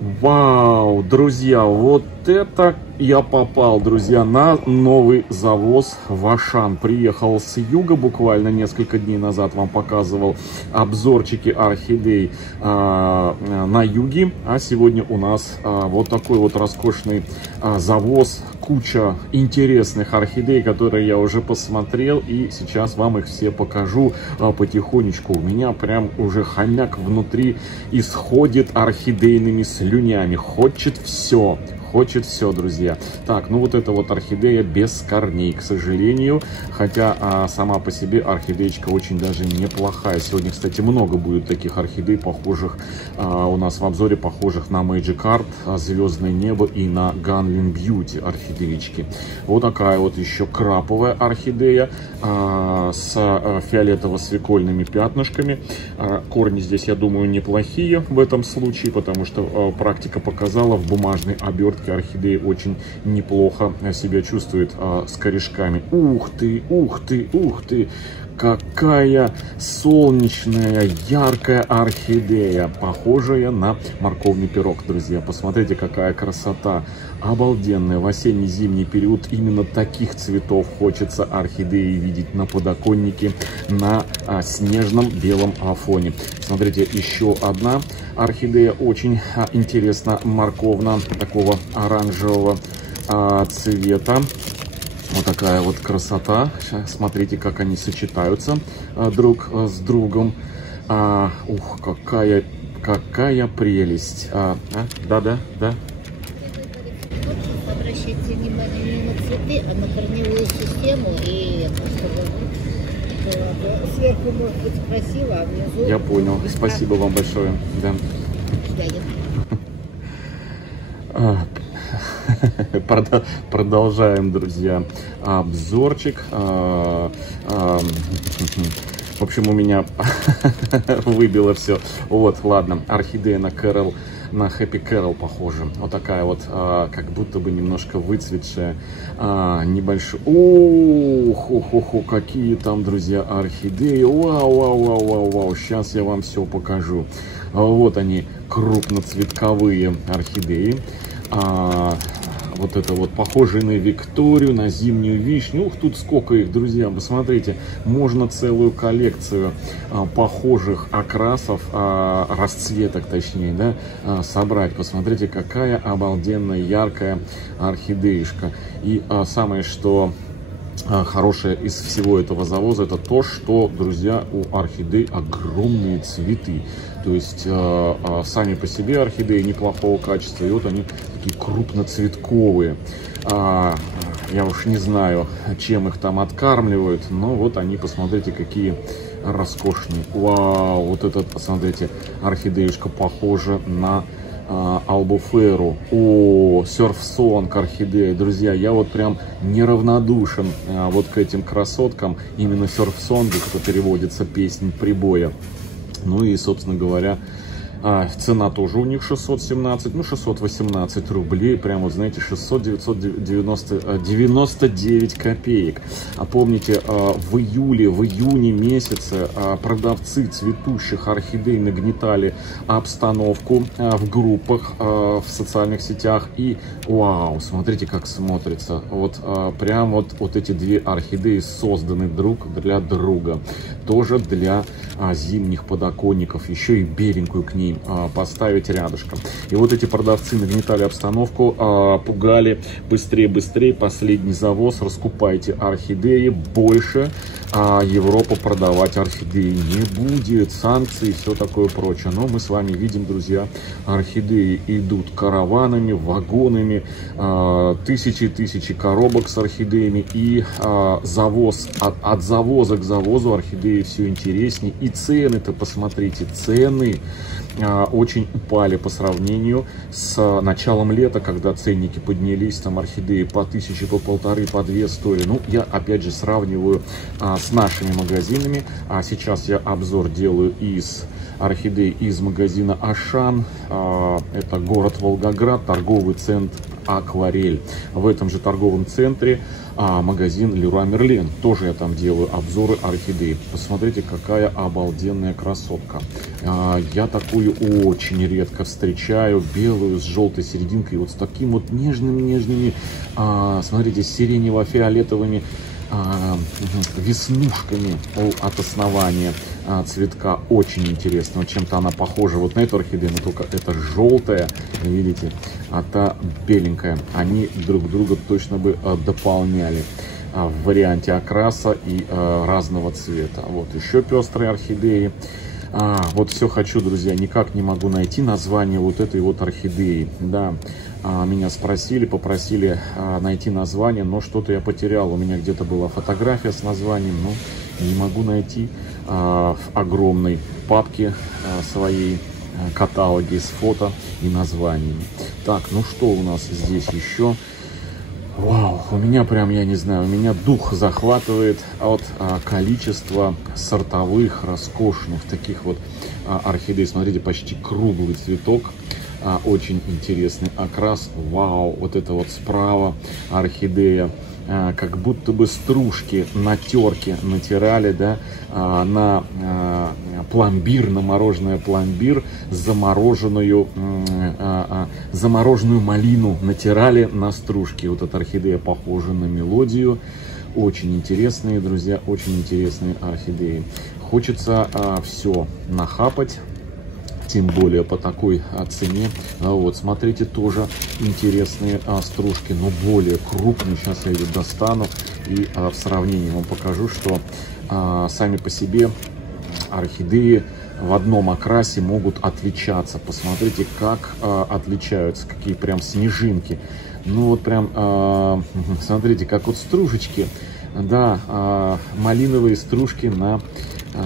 Вау, друзья, вот это я попал, друзья, на новый завоз в Ашан. Приехал с юга буквально несколько дней назад, вам показывал обзорчики орхидей на юге. А сегодня у нас вот такой вот роскошный завоз. Куча интересных орхидей, которые я уже посмотрел, и сейчас вам их все покажу потихонечку. У меня прям уже хомяк внутри исходит орхидейными слюнями. Хочет все, друзья. Так, ну вот это вот орхидея без корней, к сожалению. Хотя сама по себе орхидеечка очень даже неплохая. Сегодня, кстати, много будет таких орхидей, похожих у нас в обзоре, похожих на Magic Art, Звездное небо и на Gunling Beauty орхидеечки. Вот такая вот еще краповая орхидея с фиолетово-свекольными пятнышками. Корни здесь, я думаю, неплохие в этом случае, потому что практика показала, в бумажной обертке орхидеи очень неплохо себя чувствует с корешками. Ух ты, ух ты, ух ты! Какая солнечная, яркая орхидея, похожая на морковный пирог, друзья. Посмотрите, какая красота. Обалденная. В осенне-зимний период именно таких цветов хочется орхидеи видеть на подоконнике на снежном белом фоне. Смотрите, еще одна орхидея, очень интересно, морковно, такого оранжевого цвета. Вот такая вот красота. Сейчас смотрите, как они сочетаются друг с другом. Ух, какая прелесть. Да. Обращайте внимание не на цветы, а на корневую систему. И сверху может быть красиво, а внизу... Я понял. Спасибо вам большое. Да. Продолжаем, друзья, обзорчик. В общем, у меня выбило все. Вот, ладно, орхидея на Кэрол, на Happy Carol похоже. Вот такая вот, как будто бы немножко выцветшая, небольшой. Ух, какие там, друзья, орхидеи. Вау. Сейчас я вам все покажу. Вот они, крупноцветковые орхидеи. Вот это вот похожие на Викторию, на зимнюю вишню. Ух, тут сколько их, друзья, посмотрите. Можно целую коллекцию похожих окрасов, расцветок точнее, да, собрать. Посмотрите, какая обалденная, яркая орхидеюшка. И самое, что хорошее из всего этого завоза, это то, что, друзья, у орхидей огромные цветы. То есть сами по себе орхидеи неплохого качества, и вот они такие крупноцветковые. Я уж не знаю, чем их там откармливают, но вот они, посмотрите, какие роскошные. Вау, вот этот, посмотрите, орхидеюшка похожа на Албуферу. О, серф-сонг орхидея. Друзья, я вот прям неравнодушен вот к этим красоткам. Именно серф-сонгу, кто переводится песнь прибоя. Ну и, собственно говоря, цена тоже у них 618 рублей. Прямо, вот, знаете, 99 копеек. А помните, в июне месяце продавцы цветущих орхидей нагнетали обстановку в группах, в социальных сетях. И, вау, смотрите, как смотрится. Вот прям вот эти две орхидеи созданы друг для друга. Тоже для зимних подоконников. Еще и беленькую к ней поставить рядышком. И вот эти продавцы нагнетали обстановку, пугали: быстрее, последний завоз, раскупайте орхидеи, больше Европа продавать орхидеи не будет, санкции и все такое прочее. Но мы с вами видим, друзья, орхидеи идут караванами, вагонами, тысячи и тысячи коробок с орхидеями, и завоз, от завоза к завозу орхидеи все интереснее. И цены-то, посмотрите, цены очень упали по сравнению с началом лета, когда ценники поднялись, там орхидеи по 1000, по 1500, по 2 стоили. Ну, я опять же сравниваю с нашими магазинами. А сейчас я обзор делаю из орхидеи из магазина Ашан. Это город Волгоград, торговый центр Акварель. В этом же торговом центре магазин Леруа Мерлен. Тоже я там делаю обзоры орхидей. Посмотрите, какая обалденная красотка. Я такую очень редко встречаю. Белую с желтой серединкой. Вот с таким вот нежными, смотрите, сиренево-фиолетовыми веснушками от основания цветка. Очень интересно. Чем-то она похожа вот на эту орхидею, но только это желтая, видите, а та беленькая. Они друг друга точно бы дополняли в варианте окраса и разного цвета. Вот еще пестрые орхидеи. Вот все хочу, друзья, никак не могу найти название вот этой вот орхидеи. Да, меня попросили найти название, но что-то я потерял. У меня где-то была фотография с названием, но не могу найти в огромной папке своей каталоге с фото и названиями. Так, ну что у нас здесь еще? Вау, у меня прям, я не знаю, у меня дух захватывает от количества сортовых, роскошных таких вот орхидей. Смотрите, почти круглый цветок, очень интересный окрас. Вау, вот это вот справа орхидея, как будто бы стружки на терке натирали, да, на пломбир, на мороженое пломбир, замороженную малину натирали на стружки. Вот эта орхидея похожа на мелодию. Очень интересные, друзья, очень интересные орхидеи. Хочется все нахапать. Тем более по такой цене. Вот, смотрите, тоже интересные стружки, но более крупные. Сейчас я ее достану и в сравнении вам покажу, что сами по себе орхидеи в одном окрасе могут отличаться. Посмотрите, как отличаются, какие прям снежинки. Ну вот прям, смотрите, как вот стружечки, да, малиновые стружки на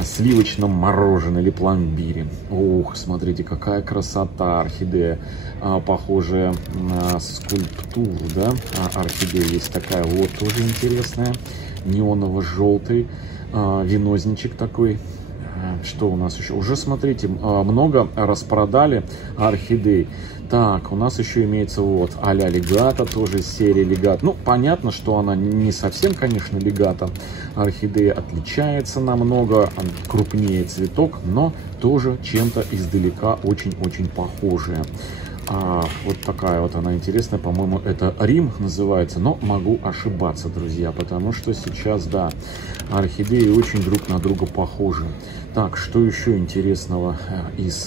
сливочном мороженом или пломбире. Ух, смотрите, какая красота. Орхидея, похожая на скульптуру, да, орхидея есть такая, вот, тоже интересная, неоново-желтый венозничек такой. Что у нас еще? Уже, смотрите, много распродали орхидей. Так, у нас еще имеется вот а-ля легата, тоже из серии легат. Ну, понятно, что она не совсем, конечно, легата. Орхидея отличается намного, крупнее цветок, но тоже чем-то издалека очень-очень похожая. Вот такая вот она интересная, по-моему, это Рим называется, но могу ошибаться, друзья, потому что сейчас, да, орхидеи очень друг на друга похожи. Так, что еще интересного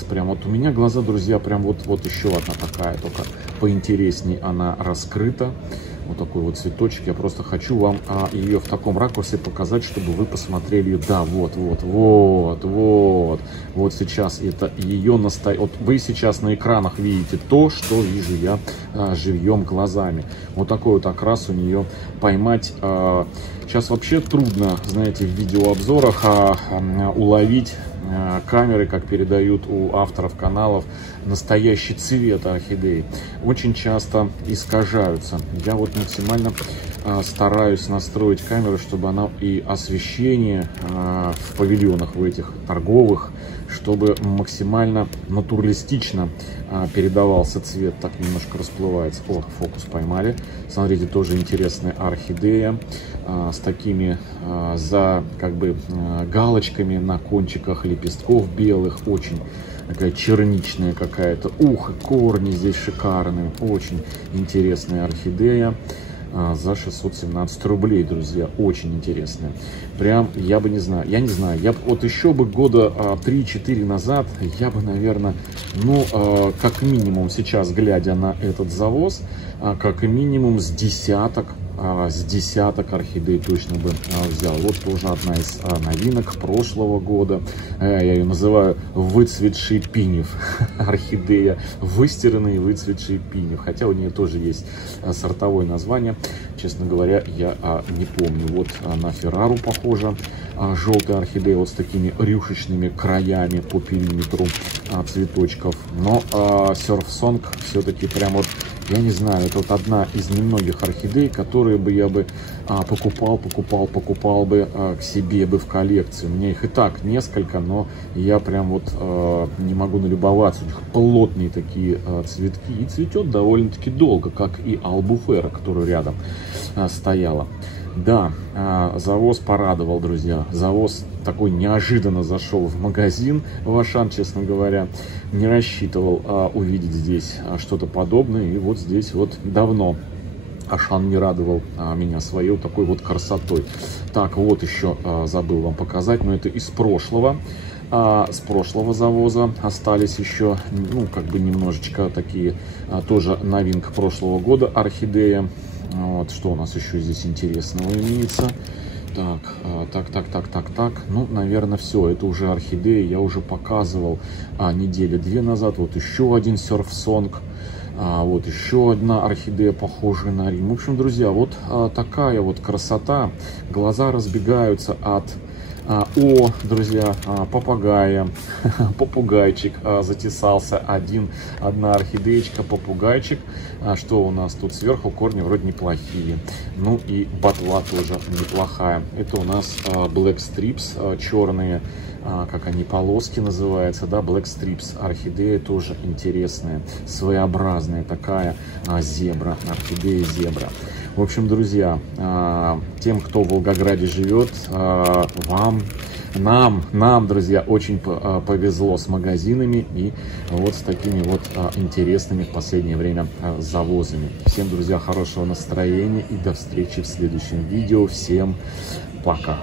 прям вот у меня глаза, друзья, прям вот еще одна такая, только поинтереснее она раскрыта. Вот такой вот цветочек. Я просто хочу вам ее в таком ракурсе показать, чтобы вы посмотрели. Да, вот сейчас это ее настоящее. Вот вы сейчас на экранах видите то, что вижу я живьем глазами. Вот такой вот окрас у нее поймать. Сейчас вообще трудно, знаете, в видеообзорах уловить камеры, как передают у авторов каналов, настоящий цвет орхидей. Очень часто искажаются. Я вот максимально стараюсь настроить камеру, чтобы она и освещение в павильонах, в этих торговых, чтобы максимально натуралистично передавался цвет. Так, немножко расплывается. О, фокус поймали. Смотрите, тоже интересная орхидея с такими галочками на кончиках лепестков белых. Очень такая черничная какая-то. Ух, корни здесь шикарные. Очень интересная орхидея. За 617 рублей, друзья, очень интересная. Прям, я бы не знаю, я вот еще бы года 3-4 назад, я бы, наверное, ну, как минимум сейчас, глядя на этот завоз, как минимум с десяток орхидей точно бы взял. Вот тоже одна из новинок прошлого года. Я ее называю выцветший пинев. Орхидея выстиранный выцветший пинев. Хотя у нее тоже есть сортовое название. Честно говоря, я не помню. Вот на Феррару похожа. Желтая орхидея вот с такими рюшечными краями по периметру цветочков. Но Surf Song все-таки прям вот Я не знаю, это вот одна из немногих орхидей, которые бы я бы покупал бы к себе бы в коллекцию. У меня их и так несколько, но я прям вот не могу налюбоваться. У них плотные такие цветки, и цветет довольно-таки долго, как и Албуфера, которая рядом стояла. Да, завоз порадовал, друзья. Завоз такой неожиданно зашел в магазин в Ашан, честно говоря. Не рассчитывал увидеть здесь что-то подобное. И вот здесь вот давно Ашан не радовал меня своей вот такой вот красотой. Так, вот еще забыл вам показать, но это из прошлого. С прошлого завоза остались еще, ну, как бы немножечко такие, тоже новинка прошлого года, орхидея. Вот, что у нас еще здесь интересного имеется. Так. Ну, наверное, все. Это уже орхидеи. Я уже показывал недели 2 назад. Вот еще один Surf Song. Вот еще одна орхидея, похожая на Рим. В общем, друзья, вот такая вот красота. Глаза разбегаются от... друзья, попугая, попугайчик затесался, одна орхидеечка, попугайчик. Что у нас тут сверху? Корни вроде неплохие. Ну и ботва тоже неплохая. Это у нас Black Strips, черные, как они, полоски называются, да, Black Strips. Орхидея тоже интересная, своеобразная такая зебра, орхидея зебра. В общем, друзья, тем, кто в Волгограде живет, нам, друзья, очень повезло с магазинами и вот с такими вот интересными в последнее время завозами. Всем, друзья, хорошего настроения и до встречи в следующем видео. Всем пока!